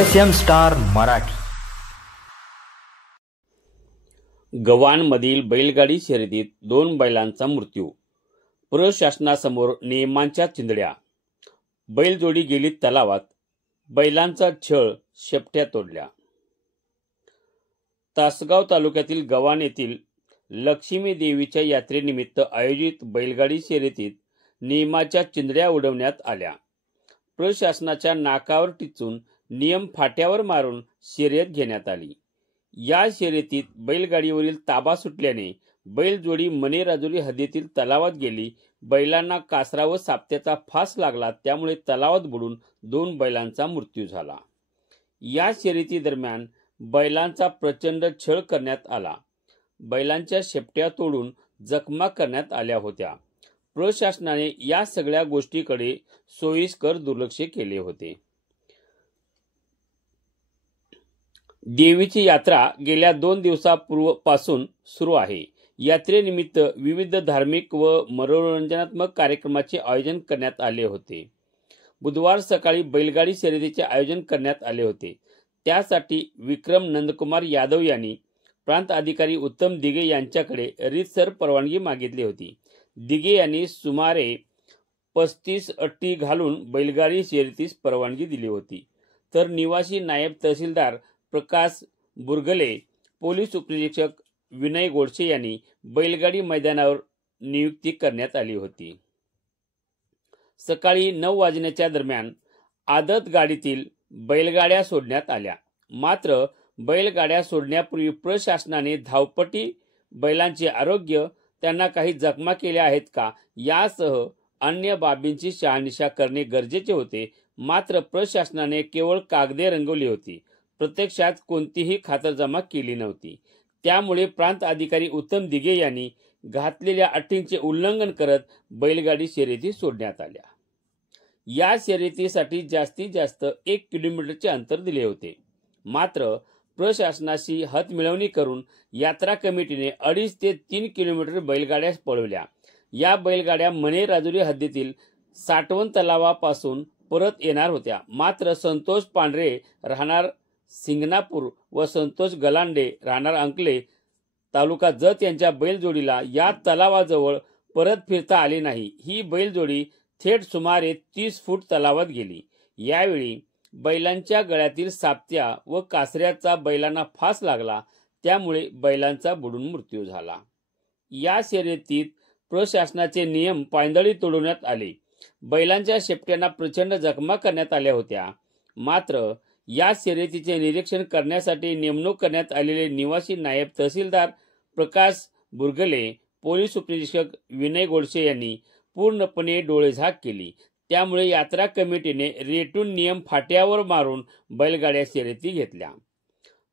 SM star Marathi. गव्हाणमधील बैलगाडी शर्यतीत 2 बैलांचा मृत्यू। प्रशासनासमोर नियमांच्या चिंधड्या। बैलजोडी गेली तलावात, बैलांचा छळ, शेपट्या तोडल्या। तासगाव तालुक्यातील गव्हाण येथील लक्ष्मी देवीच्या यात्रेनिमित्त आयोजित बैलगाडी शर्यतीत नियमाच्या चिंधड्या उडवण्यात आल्या। प्रशासनाच्या नाकावर टिचून नियम फाट्यावर मारून शर्यत घेण्यात आली। या शर्यतीत बैलगाडीवरील ताबा सुटल्याने बैलजोडी मने राजुरी हद्दीतील तलावात गेली। बैलांना कासरा व सापट्याचा फास लागला, त्यामुळे तलावात बुडून 2 बैलांचा मृत्यू झाला। या शर्यती दरम्यान बैलांचा प्रचंड छळ करण्यात आला। बैलांच्या शेपट्या तोडून जखमा करण्यात आल्या होत्या। प्रशासनाने या सगळ्या गोष्टीकडे सोयीस्कर दुर्लक्ष केले होते। देवीची यात्रा गेल्या 2 दिवसांपासून सुरू आहे। यात्रेनिमित्त विविध धार्मिक व मनोरंजनात्मक कार्यक्रमाचे आयोजन करण्यात आले होते। बुधवार सकाळी बैलगाडी शर्यतीचे आयोजन करण्यात आले होते। त्यासाठी विक्रम नंदकुमार यादव यांनी प्रांत अधिकारी उत्तम दिघे यांच्याकडे रीतसर परवानगी मागितली होती। दिघे यांनी सुमारे 35 अटी घालून बैलगाडी शर्यतीस परवानगी दिली होती। तर निवासी नायब तहसीलदार प्रकाश बुरगले, पोलीस उपनिरीक्षक विनय गोडसे यांनी बैलगाडी मैदानावर नियुक्ती करण्यात आली होती। सकाळी 9 वाजण्याच्या दरम्यान आदत गाडीतील बैलगाड्या सोडण्यात आल्या। मात्र बैलगाड्या सोडण्यापूर्वी प्रशासनाने धावपटी, बैलांचे आरोग्य, त्यांना काही जखमा केल्या आहेत का यासह अन्य बाबींची शहानिशा करणे गरजेचे होते। मात्र प्रशासनाने केवळ कागदे रंगवली होती, प्रत्यक्षात कोणतीही खातरजमा केली नव्हती। त्यामुळे प्रांत अधिकारी उत्तम दिघे यांनी घातलेल्या अटींचे उल्लंघन करत बैलगाडी शर्यती सोडण्यात आल्या। या शर्यतीसाठी जास्तीत जास्त 1 किलोमीटरचे अंतर दिले होते। मात्र प्रशासनाशी हातमिळवणी करून यात्रा कमिटीने 2.5 ते 3 किलोमीटर बैलगाड्या पळवल्या। या बैलगाड्या मने राजुरी हद्दीतील साठवण तलावापासून परत येणार होत्या। मात्र संतोष पांढरे राहणार सिंगणापूर व संतोष गलांडे राहणार अंकले तालुका जत यांच्या बैलजोडीला या तलावाजवळ परत फिरता आले नाही। ही बैलजोडी थेट सुमारे 30 फूट तलावात गेली। यावेळी बैलांच्या गळ्यातील सापट्या व कासऱ्याचा बैलांना फास लागला, त्यामुळे बैलांचा बुडून मृत्यू झाला। या शर्यतीत प्रशासनाचे नियम पायंदळी तोडवण्यात आले। बैलांच्या शेपट्यांना प्रचंड जखमा करण्यात आल्या होत्या। मात्र या शर्यतीचे निरीक्षण करण्यासाठी नेमणूक करण्यात आलेले निवासी नायब तहसीलदार प्रकाश बुरगले, पोलीस उपनिरीक्षक विनय गोडसे यांनी पूर्णपणे डोळेझाक केली। त्यामुळे यात्रा कमिटीने रेटून नियम फाट्यावर मारून बैलगाड्या शर्यती घेतल्या।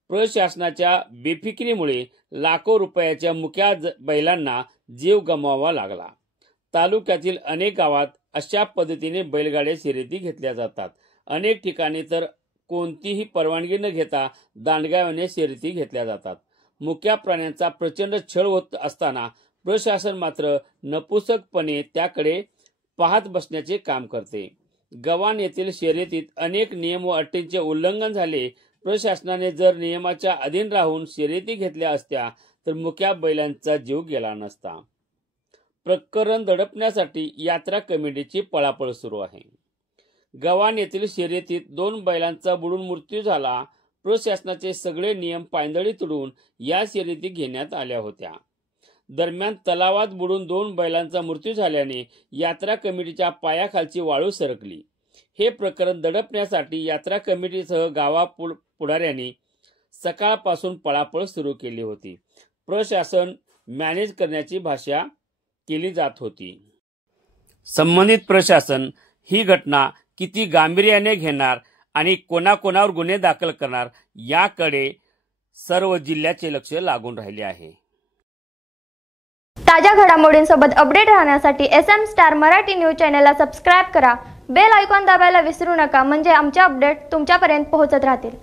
प्रशासनाच्या बेफिकिरीमुळे लाखो रुपयाच्या मुक्या बैलांना जीव गमवावा लागला। तालुक्यातील अनेक गावात अशा पद्धतीने बैलगाड्या शर्यती घेतल्या जातात। अनेक ठिकाणी तर कोणतीही परवानगी न घेता दांडगाव्याने शर्यती घेतल्या जातात। मुक्या प्राण्यांचा प्रचंड छळ होत असताना प्रशासन मात्र नपुसकपणे त्याकडे पाहत बसण्याचे काम करते। गव्हाण येथील शर्यतीत अनेक नियम व अटींचे उल्लंघन झाले। प्रशासनाने जर नियमाच्या अधीन राहून शर्यती घेतल्या असत्या तर मुक्या बैलांचा जीव गेला नसता। प्रकरण दडपण्यासाठी यात्रा कमिटीची पळापळ सुरू आहे। गव्हाण येथील शर्यतीत 2 बैलांचा बुडून मृत्यू झाला। प्रशासनाचे सगळे नियम पायंदळी तोडून या शर्यती घेण्यात आल्या होत्या। दरम्यान तलावात बुडून 2 बैलांचा मृत्यू झाल्याने यात्रा कमिटीच्या पायाखालची वाळू सरकली। हे प्रकरण दडपण्यासाठी यात्रा कमिटीसह गावा पुढाऱ्यांनी सकाळपासून पळापळ सुरू केली होती। प्रशासन मॅनेज करण्याची भाषा केली जात होती। संबंधित प्रशासन ही घटना किती गांभीर्याने घेणार आणि कोणाकोणावर गुन्हे दाखल करणार याकडे सर्व जिल्ह्याचे लक्ष लागून राहिले आहे। ताज्या घडामोडींसोबत अपडेट राहण्यासाठी SM स्टार मराठी न्यूज चॅनलला सबस्क्राइब करा। बेल आयकॉन दाबायला विसरू नका, म्हणजे आमचे अपडेट तुमच्यापर्यंत पोहोचत राहतील।